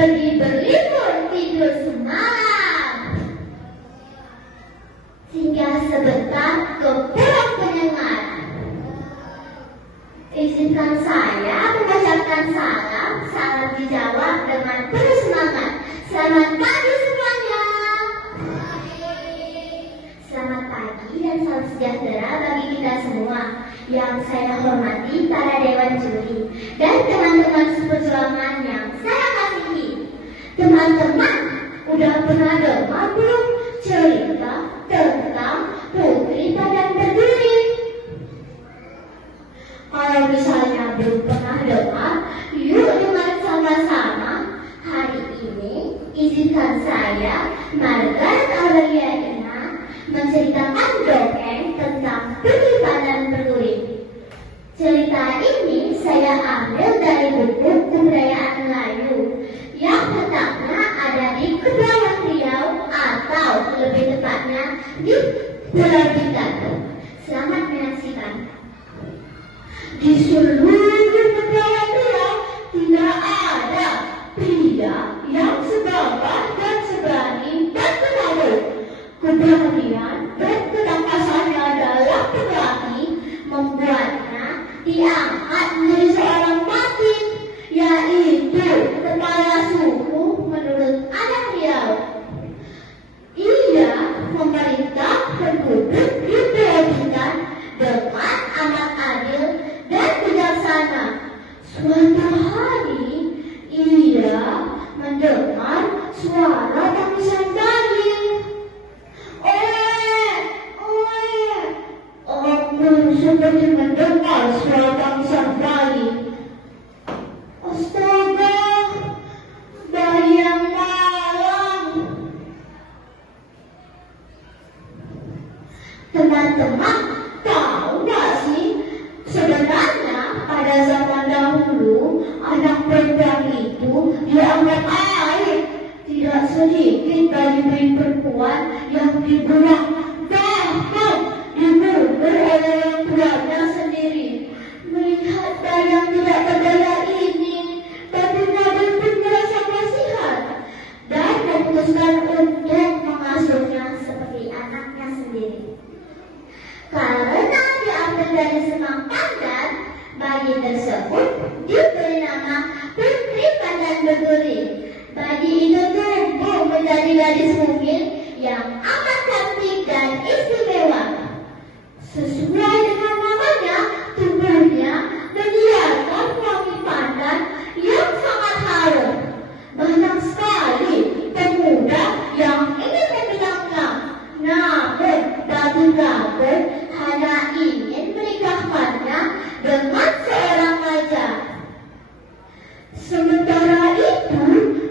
pergi berlibur tidur semalam. Singgah sebentar ke Pulau Penyengat. Izinkan saya mengucapkan salam. Salam dijawab dengan penuh semangat. Selamat pagi semuanya. Selamat pagi dan salam sejahtera bagi kita semua. Yang saya hormati para dewan juri dan teman-teman seperjuangan yang saya kasihi. Teman-teman, udah pernah dengar belum cerita tentang Putri Padang Berduri? Kalau misalnya belum pernah dengar, yuk dengar sama-sama. Hari ini izinkan saya, Margaret Aurelia Ina, menceritakan dongeng tentang Putri Padang Berduri. Cerita ini saya ambil dari buku Kebudayaan Melayu yang letaknya ada di Kepulauan Riau atau lebih tepatnya di Pulau Bintan. Selamat menyaksikan. Di seluruh Kepulauan Riau tidak ada pria yang segagah dan seberani dan menaruh keberanian dan ketangkasannya dalam berlatih membuatnya diangkat menjadi seorang patin, yaitu kepala suku menurut adat Riau. Ia memerintah penduduk di Pulau Bintan dengan amat adil dan bijaksana. Suatu hari ia mendengar suara tangisan bayi. Aku seperti mendengar suara tangisan bayi. Astaga, bayi yang malang. Teman-teman, tahu gak sih, sebenarnya pada zaman dahulu anak perempuan itu dianggap aib. Tidak sedikit bayi-bayi perempuan yang dibuang, bahkan dibunuh oleh orang tuanya sendiri. Melihat bayi yang tidak berdaya ini, Babi Nabil pun merasa kasihan dan memutuskan untuk mengasuhnya seperti anaknya sendiri. Karena diambil dari Semang Pandan, bayi tersebut diberi nama Putri Padang Berduri. Bayi itu tumbuh menjadi gadis mungil yang amat cantik dan istimewa. Sesuai dengan namanya, tubuhnya menyiarkan wangi pandan yang sangat harum. Banyak sekali pemuda yang ingin meminangnya, namun Babi-Nabil hanya ingin menikahkannya dengan seorang raja. Sementara itu,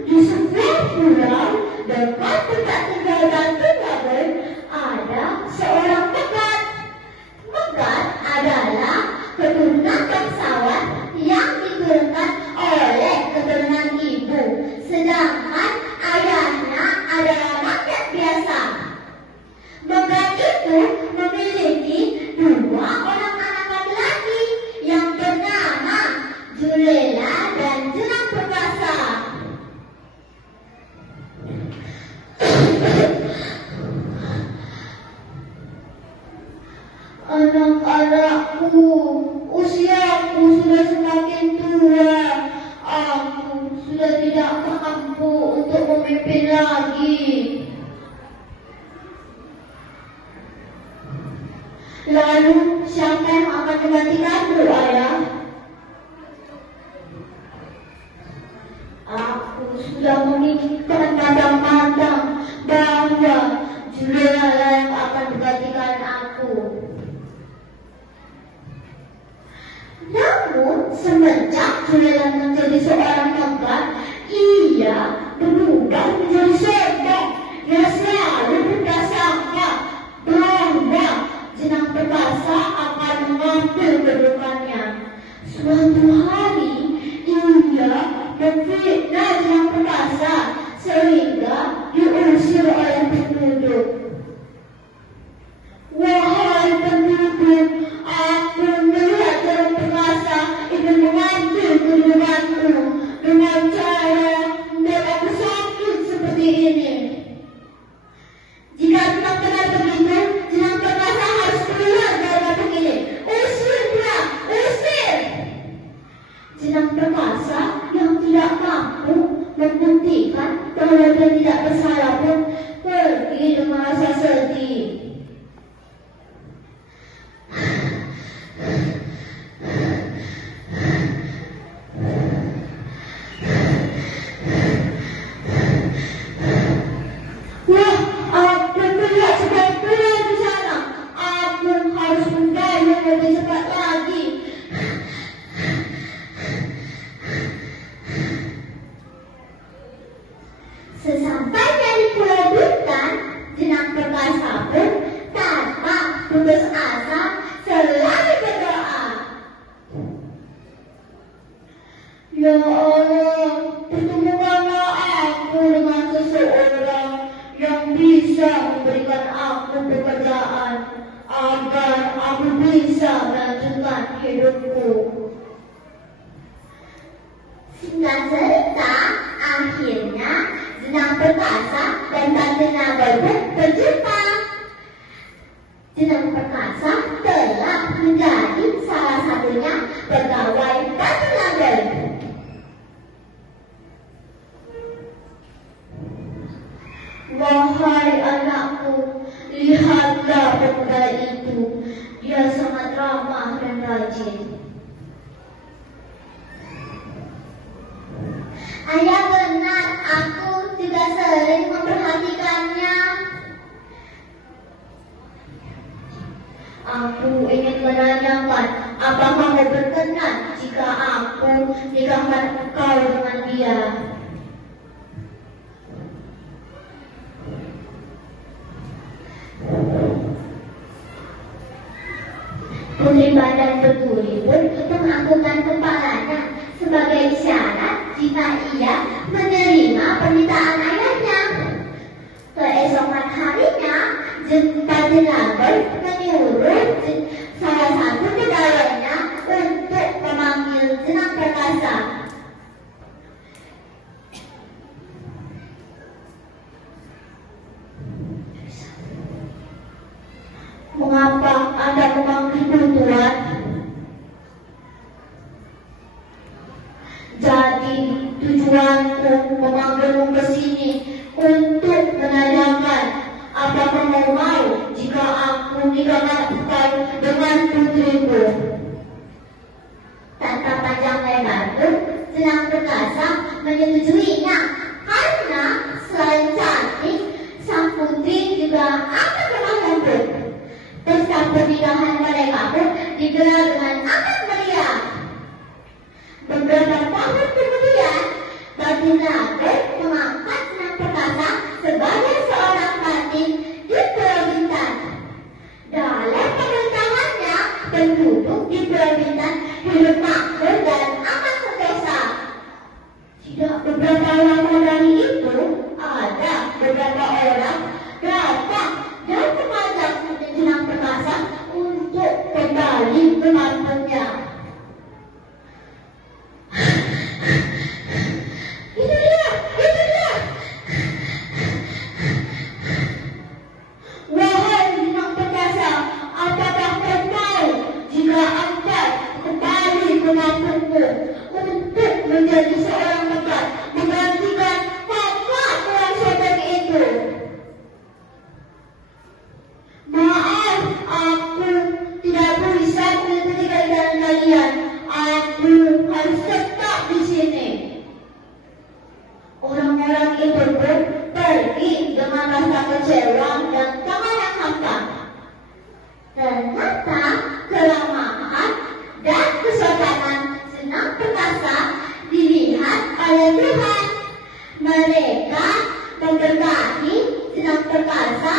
di sebuah pulau dekat tempat tinggal Babi-Nabil ada seorang pegat. Pegat adalah keturunan bangsawan yang diturunkan oleh keturunan ibu, sedangkan ayahnya adalah rakyat biasa. Pegat itu memiliki dua orang anak laki-laki yang bernama Julela dan Junang Perkasa. Anak-anakku, usiaku sudah semakin tua. Aku sudah tidak mampu untuk memimpin lagi. Lalu siapa yang akan menggantikanku, Ayah? Aku sudah memikirkan matang-matang bahwa Julia yang akan menggantikan aku. Namun semenjak Julia menjadi seorang pegat, ia berubah menjadi sombong. Ia selalu berprasangka bahwa Junang Perkasa akan mengambil kedudukannya. Suatu hari ia memfitnah Junang Perkasa sehingga diusir oleh penduduk. Wahai penduduk, aku melihat Junang Perkasa ingin mengambil kedudukanku dengan cara aku bisa melanjutkan hidupku. Singkat cerita, akhirnya Jenang Perkasa dan Tante Naga berjumpa. Jenang Perkasa telah menjadi salah satunya pegawai Tante Naga. Wahai anakku, lihatlah pemuda itu. Dia sangat ramah dan rajin. Ayah benar, aku juga sering memperhatikannya. Aku ingin menanyakan, apakah kamu berkenan jika aku nikahkan engkau dengan dia? Putri Badan Berduri pun menganggukkan kepalanya sebagai isyarat jika ia menerima permintaan ayahnya. Keesokan harinya, Tante Naga menyuruh salah satu pegawainya untuk memanggil Jenang Perkasa. Mengapa Anda memanggilku, Tuan? Jadi tujuanku memanggilmu ke sini untuk menanyakan apakah kamu mau jika aku nikahkan engkau dengan putriku. Tanpa panjang lebar pun, Jenang Perkasa menyetujuinya karena selain cantik, sang putri juga amat lemah lembut. Pesta pernikahan mereka pun digelar dengan amat meriah. Beberapa tahun kemudian, Tante Naga mengangkat Jenang Perkasa sebagai seorang bupati di Pulau Bintan. Dalam pemerintahannya, penduduk di Pulau Bintan hidup makmur dan amat sentosa. Tidak beberapa lama dari itu, ada beberapa orang datang dan mengajak Jenang Perkasa untuk kembali ke kampungnya. Itu dia. Wahai Jenang Perkasa, apakah kau mau jika Anda kembali ke kampungmu untuk menjadi seorang pekat menggantikan kakak yang sobek itu? Maaf, aku tidak bisa mengikuti keinginan kalian. Aku harus tetap di sini. Orang-orang itu pun pergi dengan rasa kecewa dan tangan yang hampa. Ternyata kelemahan dan kesopanan Jenang Perkasa dilihat oleh Tuhan. Mereka memberkahi Jenang Perkasa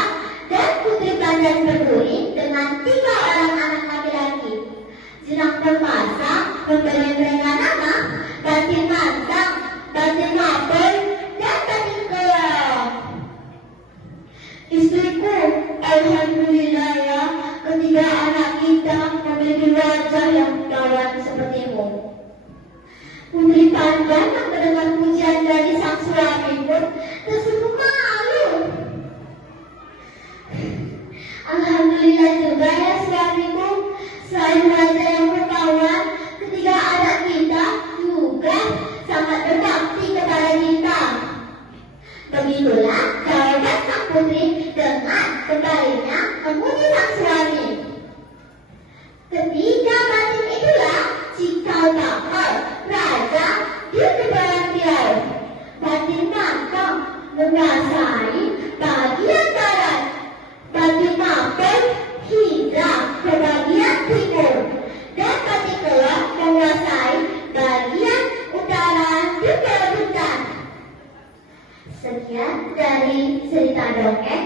dan Putri Badan Berduri dengan 3 orang anak laki-laki. Jenang Perkasa memberi mereka nama Batin Mantang, Batin Mapel, dan Batin Kelam. Istriku, alhamdulillah ya, ketiga anak kita memiliki wajah yang menawan sepertimu. Putri Pandan yang mendengar pujian dari sang suami pun tersungguh malu. Alhamdulillah juga ya suamiku, selain wajah yang menawan, ketiga anak kita juga sangat berbakti kepada kita. Begitulah jawaban sang putri dengan kembalinya memuji sang suami. Ketiga batin itulah cikal bakal raja di Kepulauan Riau. Batin Mantong menguasai bagian barat, Batin Mapel hingga ke bagian timur, dan Batin Kelam menguasai bagian utara di Pulau Bintan. Sekian dari cerita dongeng